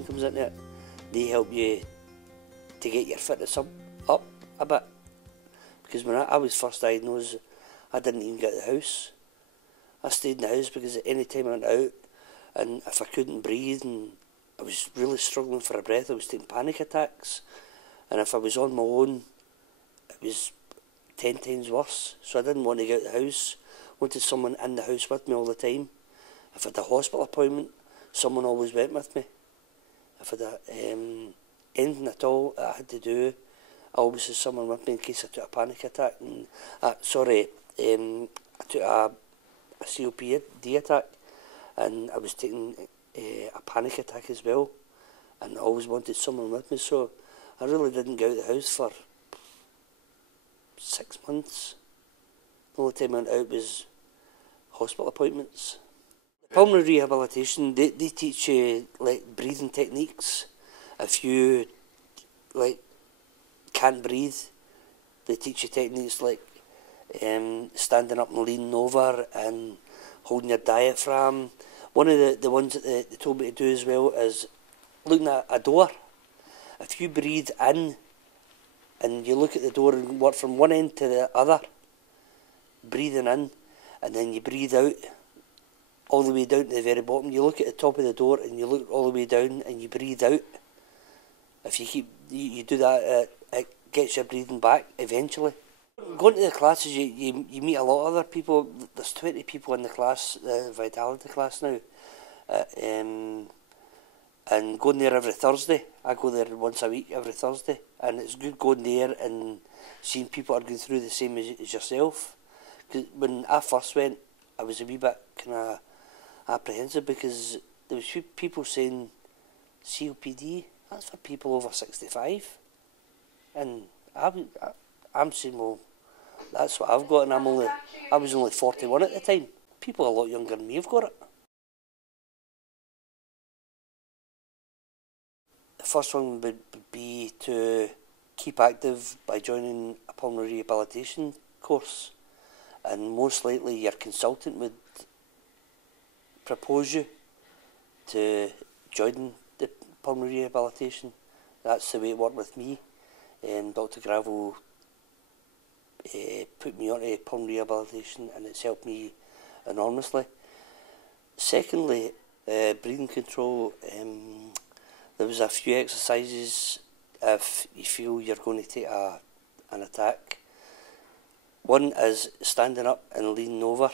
rehabilitation comes into it. They help you to get your fitness up a bit. Because when I was first diagnosed, I didn't even get out of the house. I stayed in the house because at any time I went out, and if I couldn't breathe and I was really struggling for a breath, I was taking panic attacks. And if I was on my own, it was 10 times worse. So I didn't want to get out of the house. I wanted someone in the house with me all the time. If I had a hospital appointment, someone always went with me. If I had anything at all that I had to do, I always had someone with me in case I took a panic attack. And I took a COPD attack, and I was taking a panic attack as well, and I always wanted someone with me, so I really didn't go out of the house for 6 months. The only time I went out was hospital appointments. Pulmonary rehabilitation, they teach you like breathing techniques. If you can't breathe, they teach you techniques like standing up and leaning over and holding your diaphragm. One of the ones that they told me to do as well is looking at a door. If you breathe in and you look at the door and work from one end to the other, breathing in, and then you breathe out all the way down to the very bottom. You look at the top of the door and you look all the way down and you breathe out. If you do that, it gets your breathing back eventually. Going to the classes, you meet a lot of other people. There's 20 people in the class, the Vitality class now. And going there every Thursday. I go there once a week, every Thursday. And it's good going there and seeing people are going through the same as yourself. Because when I first went, I was a wee bit kind of apprehensive because there was people saying COPD, that's for people over 65. And I'm saying, well, that's what I've got, and I was only 41 at the time. People a lot younger than me have got it. The first one would be to keep active by joining a pulmonary rehabilitation course, and most likely your consultant would propose you to join the pulmonary rehabilitation. That's the way it worked with me. Dr. Gravel put me onto pulmonary rehabilitation, and it's helped me enormously. Secondly, breathing control. There was a few exercises if you feel you're going to take an attack. One is standing up and leaning over.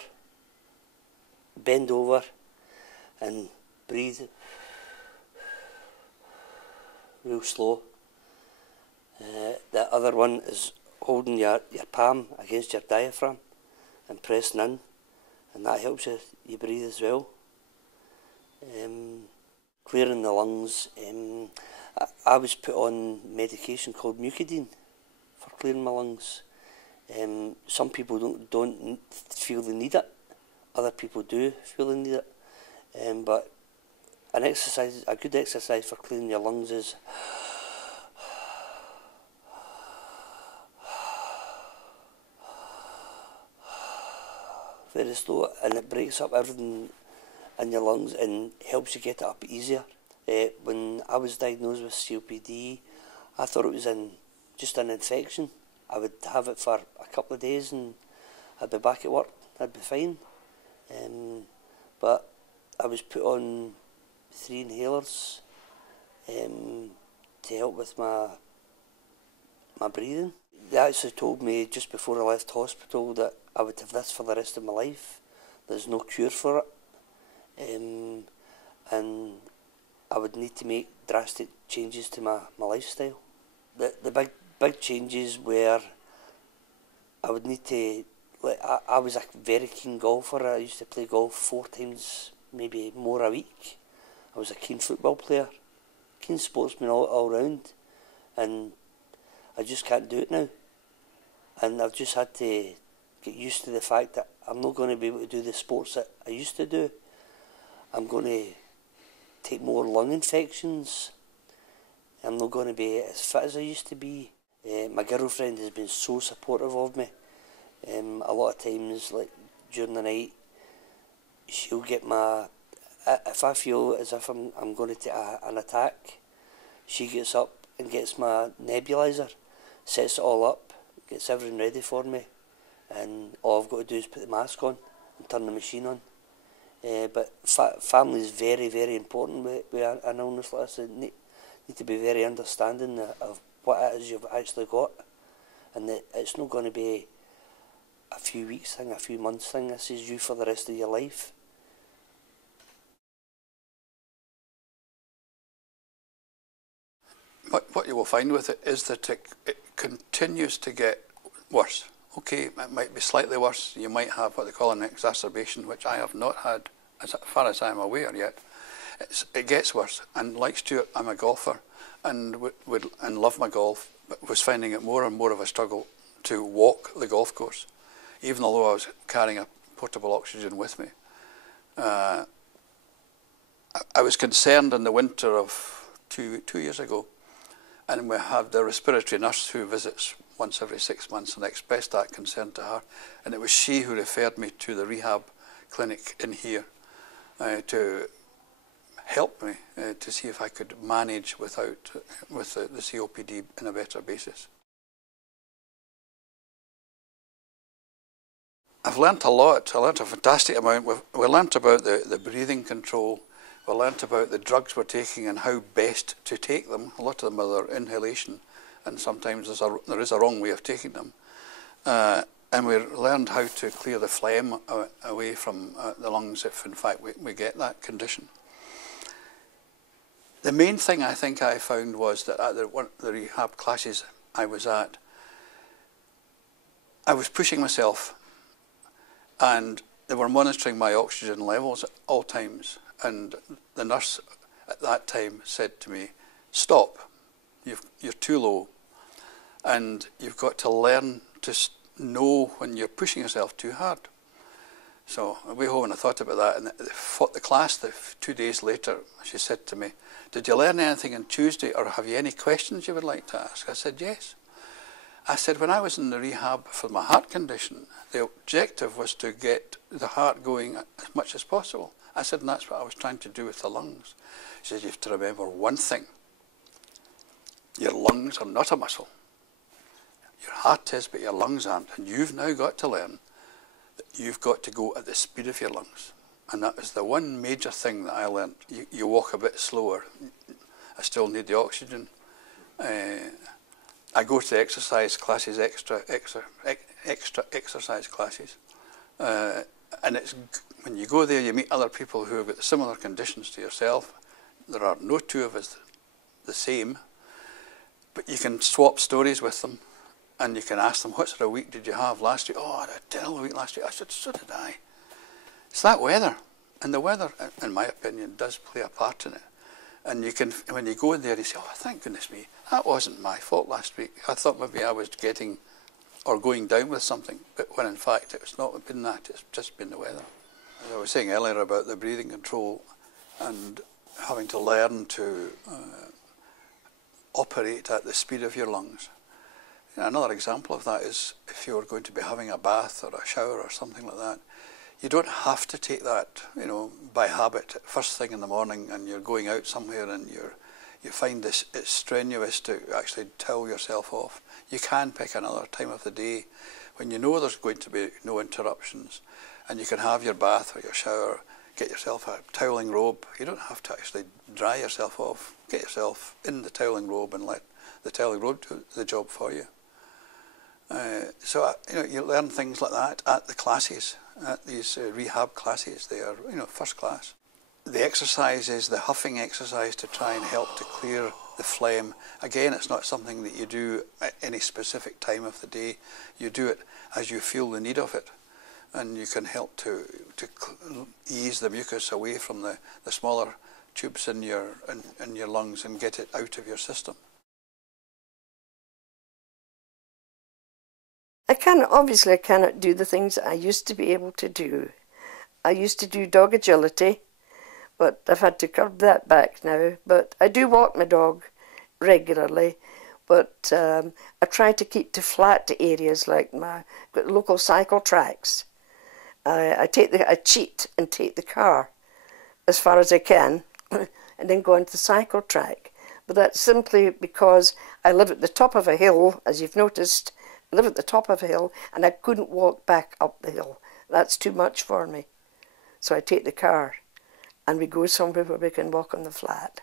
Bend over and breathe real slow. The other one is holding your palm against your diaphragm and pressing in, and that helps you breathe as well. Clearing the lungs. I was put on medication called Mucidine for clearing my lungs. Some people don't feel they need it. Other people do feel they need it. But a good exercise for clearing your lungs is very slow, and it breaks up everything in your lungs and helps you get it up easier. When I was diagnosed with COPD, I thought it was just an infection. I would have it for a couple of days and I'd be back at work, I'd be fine. But I was put on 3 inhalers to help with my breathing. They actually told me just before I left hospital that I would have this for the rest of my life. There's no cure for it. And I would need to make drastic changes to my lifestyle. The big changes were I would need to, I was a very keen golfer. I used to play golf 4 times, maybe more a week. I was a keen football player, keen sportsman all round, and I just can't do it now. And I've just had to get used to the fact that I'm not going to be able to do the sports that I used to do. I'm going to take more lung infections. I'm not going to be as fit as I used to be. My girlfriend has been so supportive of me. A lot of times, like during the night, she'll get my if I feel as if I'm going to take an attack, she gets up and gets my nebulizer, sets it all up, gets everything ready for me, and all I've got to do is put the mask on and turn the machine on. But family is very, very important with an illness like this. You need to be very understanding of what it is you've actually got, and that it's not going to be a few weeks thing, a few months thing. This is you for the rest of your life. What you will find with it is that it continues to get worse. Okay, it might be slightly worse. You might have what they call an exacerbation, which I have not had, as far as I'm aware yet. It gets worse. And like Stuart, I'm a golfer and and love my golf, but was finding it more and more of a struggle to walk the golf course, even although I was carrying a portable oxygen with me. I was concerned in the winter of two years ago, and we have the respiratory nurse who visits once every 6 months, and I expressed that concern to her, and it was she who referred me to the rehab clinic in here to help me to see if I could manage with the COPD in a better basis. I've learnt a lot. I learnt a fantastic amount. We learnt about the breathing control. We learnt about the drugs we're taking and how best to take them. A lot of them are inhalation, and sometimes there is a wrong way of taking them. And we learned how to clear the phlegm away from the lungs if in fact we get that condition. The main thing I think I found was that at the rehab classes I was at, I was pushing myself, and they were monitoring my oxygen levels at all times. And the nurse at that time said to me, "Stop, you're too low, and you've got to learn to know when you're pushing yourself too hard." So I went home and I thought about that, and the class 2 days later, she said to me, "Did you learn anything on Tuesday, or have you any questions you would like to ask?" I said, "Yes." I said, "When I was in the rehab for my heart condition, the objective was to get the heart going as much as possible." I said, "And that's what I was trying to do with the lungs." She said, "You have to remember one thing. Your lungs are not a muscle. Your heart is, but your lungs aren't. And you've now got to learn that you've got to go at the speed of your lungs." And that was the one major thing that I learned. You walk a bit slower. I still need the oxygen. I go to the exercise classes, extra exercise classes. And when you go there, you meet other people who have got similar conditions to yourself. There are no two of us the same, but you can swap stories with them, and you can ask them, "What sort of week did you have last week?" "Oh, I had a terrible week last week." I said, "So did I." It's that weather, and the weather, in my opinion, does play a part in it. And you can, when you go in there, you say, "Oh, thank goodness me, that wasn't my fault last week. I thought maybe I was getting or going down with something," but when in fact it's not been that, it's just been the weather. As I was saying earlier about the breathing control and having to learn to operate at the speed of your lungs. Another example of that is if you're going to be having a bath or a shower or something like that, you don't have to take that, by habit first thing in the morning, and you're going out somewhere and you find it's strenuous to actually towel yourself off. You can pick another time of the day when you know there's going to be no interruptions, and you can have your bath or your shower, get yourself a toweling robe. You don't have to actually dry yourself off. Get yourself in the toweling robe and let the toweling robe do the job for you. So you learn things like that at the classes, at these rehab classes. They are first class. The exercise is the huffing exercise to try and help to clear the phlegm. Again, it's not something that you do at any specific time of the day. You do it as you feel the need of it, and you can help to ease the mucus away from the smaller tubes in your lungs and get it out of your system. Obviously I cannot do the things I used to be able to do. I used to do dog agility, but I've had to curb that back now. But I do walk my dog regularly, but I try to keep to flat areas like my local cycle tracks. I cheat and take the car, as far as I can and then go onto the cycle track. But that's simply because I live at the top of a hill, as you've noticed. I live at the top of a hill and I couldn't walk back up the hill. That's too much for me. So I take the car and we go somewhere where we can walk on the flat.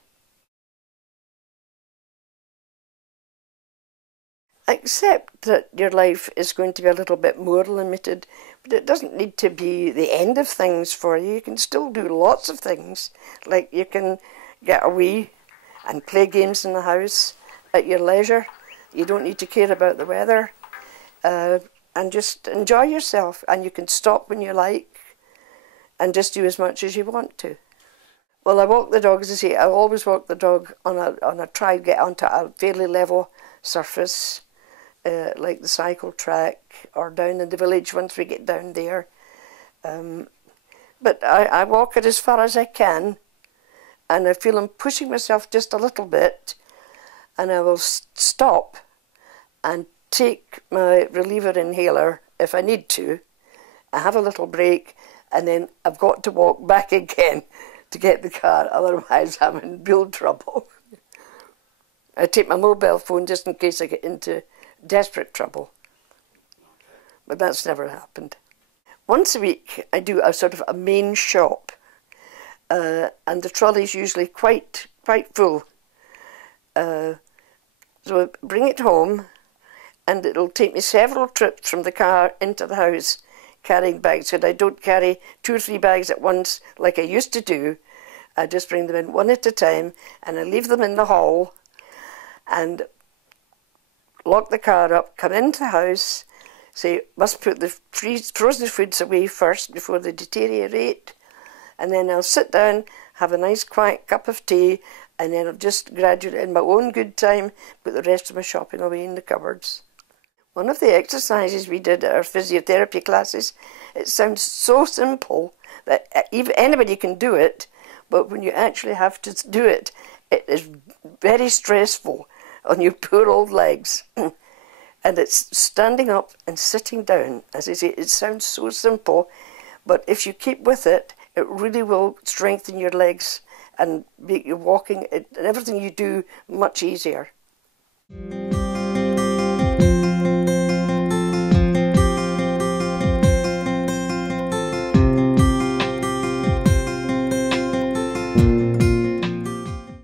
Accept that your life is going to be a little bit more limited, but it doesn't need to be the end of things for you. You can still do lots of things, like you can get away and play games in the house at your leisure. You don't need to care about the weather, and just enjoy yourself, and you can stop when you like and just do as much as you want to. Well, I walk the dog, as I say, I always walk the dog try to get onto a fairly level surface, like the cycle track or down in the village once we get down there. But I walk it as far as I can, and I feel I'm pushing myself just a little bit, and I will stop and take my reliever inhaler if I need to. I have a little break, and then I've got to walk back again to get the car, otherwise I'm in real trouble. I take my mobile phone just in case I get into desperate trouble. But that's never happened. Once a week I do a sort of a main shop, and the trolley's usually quite full. So I bring it home, and it'll take me several trips from the car into the house carrying bags, and I don't carry 2 or 3 bags at once like I used to do. I just bring them in one at a time, and I leave them in the hall and lock the car up, come into the house, say, must put the frozen foods away first before they deteriorate, and then I'll sit down, have a nice quiet cup of tea, and then I'll just gradually, in my own good time, put the rest of my shopping away in the cupboards. One of the exercises we did at our physiotherapy classes, it sounds so simple that even anybody can do it, but when you actually have to do it, it is very stressful on your poor old legs. And it's standing up and sitting down. As I say, it sounds so simple, but if you keep with it, it really will strengthen your legs and make your walking and everything you do much easier.